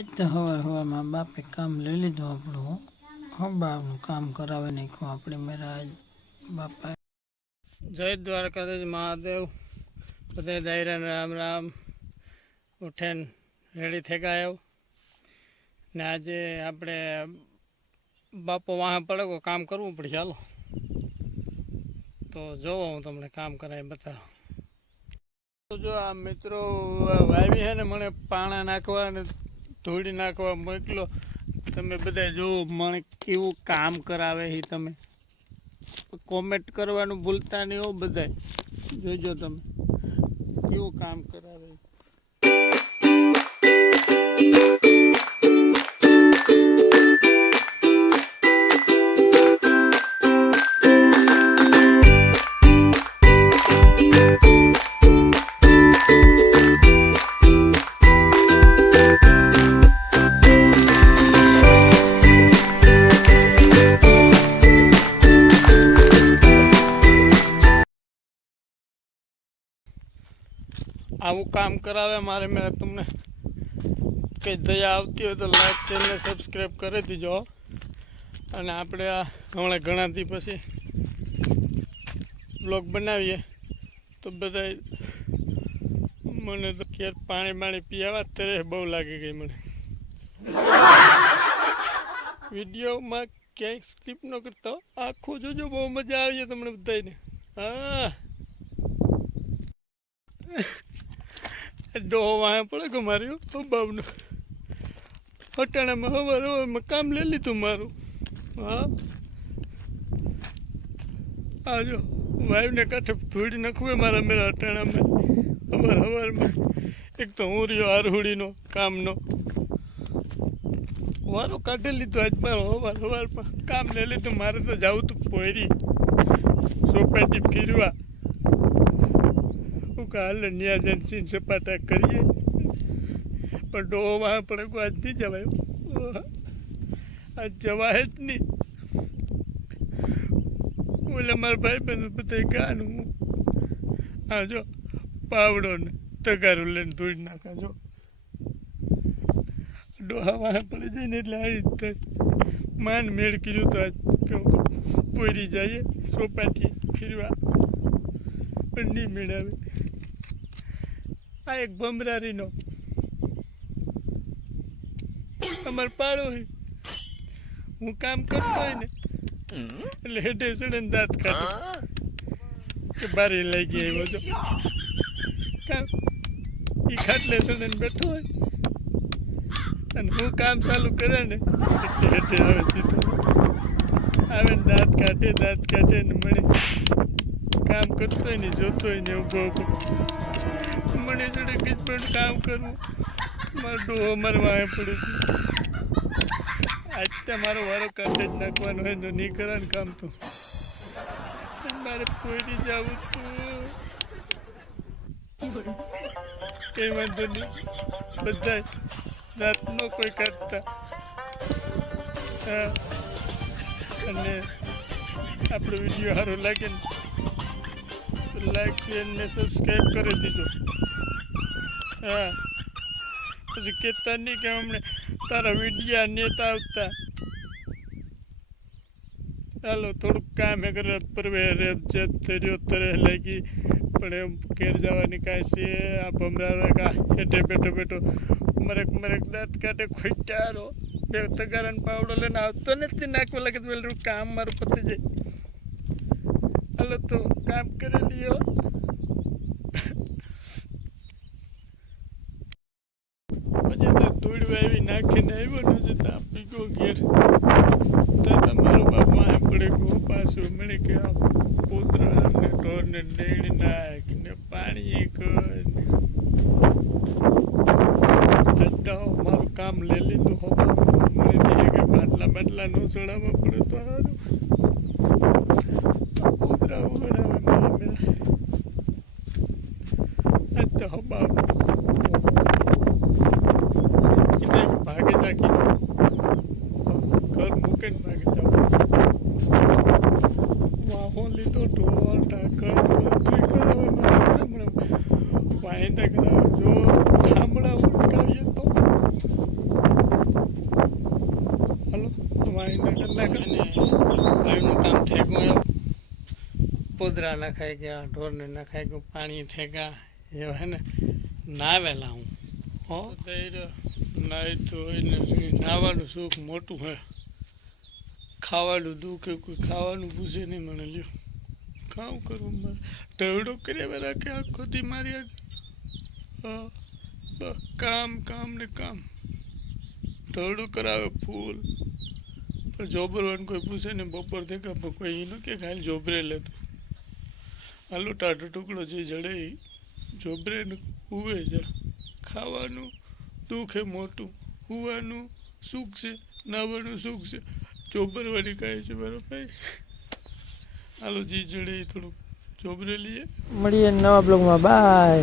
આજ તો હવાર હવારમાં બાપે કામ લઈ લીધું આપણું હબાનું કામ કરાવી નાખ્યું આપણે મેરા આજ બાપા જય દ્વારકાધીશ મહાદેવ. બધે દાયરા રામ રામ. ઉઠેન રેડી થઈ ગયો ને આજે આપણે બાપો વાહે પડે કો કામ કરવું પડે, ચાલો. તો જોવો હું તમને કામ કરાવી બતાવો. જો આ મિત્રો વાવી છે ને મને પાણા નાખવા ને ધૂળી નાખવા મોકલો. તમે બધા જુઓ મને કેવું કામ કરાવે છે તમે. કોમેન્ટ કરવાનું ભૂલતા નહીં હો બધા જોજો તમે. કેવું કામ કરાવે આવું કામ કરાવે, મારે મેં તમને કંઈ દયા આવતી હોય તો લાઈક શેર ને સબસ્ક્રાઈબ કરી દીજો. અને આપણે આ હમણાં ઘણા દી પછી બ્લોગ બનાવીએ. તો બધા મને તો ખેર પાણી બાણી પીવા ત્યારે બહુ લાગી ગઈ મને. વિડીયોમાં ક્યાંય સ્કીપ ન કરતો. આખું જોજો, બહુ મજા આવી તમને બધાને હા. ડોહો વાયા પડે કે મારી બાબનો અટાણામાં હવાર હવે કામ લઈ લીધું મારું. હા? આજો વાયુને કાંઠે ધૂળ નખવે મારા મેરા અટાણામાં. હવાર હવારમાં એક તો હું રહ્યો આરહુડીનો, કામનો. વારો કાઢી લીધો આજ મારો હવાર, હવારમાં. કામ લઈ લીધું, મારે તો જવું તું પોયરી. સોપાટી ફીરવા હું કાલે ન્યા જઈને સપાટા કરીએ. પણ ડોહો આપણે કોઈ આજ નહીં જવાય. આજ જવાય જ નહીં. ઓલે મારા ભાઈ બંધ બધા ગાનું હા જો પાવડો ને તગારું લઈને ધોઈ નાખા જો. ડોહા વાહ પડી જાય ને એટલે આ રીતે માન મેળ કર્યું તો આજ કેવું પોરી જઈએ સોપાટી ફીરવા પણ નહીં મેળાવે આ એક ભમરારીનો. અમાર પાડો હું. કામ કરતો હોય ને, એટલે હેઠે સડન દાંત ખાતો કે બારી લઈ ગઈ આવ્યો છો કામ. એ ખાટલે સડન બેઠો હોય. અને હું કામ ચાલુ કરે ને, એટલે હેઠે આવે સીધો. આવે ને દાંત કાઢે દાંત કાઢે ને મળી. કામ કરતો હોય ને જોતો હોય ને ઊભો ઊભો. મને જોડે કંઈ પણ કામ કરવું. મારો ડોહો મારે વાંહે પડે આજ તો મારો વારો કાઢે જ નાખવાનો હોય તો નહીં કરે કામ તો. મારે પોઈડી જવું તું કઈ વાંધો નહીં. બધા રાતનો કોઈ કાઢતા હા. અને આપણો વીડિયો સારો લાગે ને લાઈક શેર ને સબસ્ક્રાઈબ કરી દીધો. હા. પછી કહેતા નહીં કે અમને તારા વિડીયા નેતા આવતા. ચાલો થોડુંક કામ એ કરે પરવે રેપ જે તર્યો તરે લાગી. પણ એમ ઘેર જવાની કાંઈ છે. આ ભમરા કા હેઠે બેઠો બેઠો. મરેક મરેક દાંત કાઢે ખોટારો બે તગારાનો પાવડો લઈને આવતો નથી, નાખવા લાગે પેલું કામ મારું પતી જાય. હાલો તો કામ કરી લ્યો. પછી તો ધૂળ વાવી નાખીને આવ્યો ને તો આપી ગયો ઘેર. તો તમારો બાપ એમ પડે ગયો પાછું મળે કે આ પોતરા ને ઢોર ને ડેણી નાખ ને પાણી કર મારું કામ લઈ લીધું હો મળી કે બાટલા બાટલા નો ચડાવવા પડે તો સારું બાપ. ભાગે નાખી ઘર મૂકે ભાગે વાહો લીધો, ઢોલ ઢાકર બધું કરાવવાનું વાંદા કરાવજો ગામડા ઉડકાવીએ તો? હલો? વાંદા કરી નાખે. ને ભાઈનું કામ ઠેકું પોદરા નખાઈ ગયા, ઢોરને નખાઈ ગયું, પાણી થઈ ગયા એવા હે ને નાવેલા હું, હો. નાઈ ધોઈને નાવાનું સુખ મોટું હે. ખાવાનું દુઃખ કોઈ ખાવાનું પૂછે નહીં મને, લ્યો. કામ કરું મારે. ઢવડો કર્યા રાખે આખો દી મારી આગળ? કામ કામ ને કામ. ઢવડો કરાવે ફૂલ. પણ જોબરવાનું કોઈ પૂછે ને બપોર દેખા કોઈ એનું કે ખાલી જોબરે લેતું આ ટાઢો ટુકડો જે જડે ઈ જોબરે હુવે જા. ખાવાનું દુઃખ એ મોટું. હુવાનું સુખ છે, નાવાનું સુખ છે. ચોબરવાળી કહે છે, મારો ભાઈ. હાલો જી, જડે થોડુંક ચોબરે લઈએ મળીએ નવા બ્લોગમાં. બાય.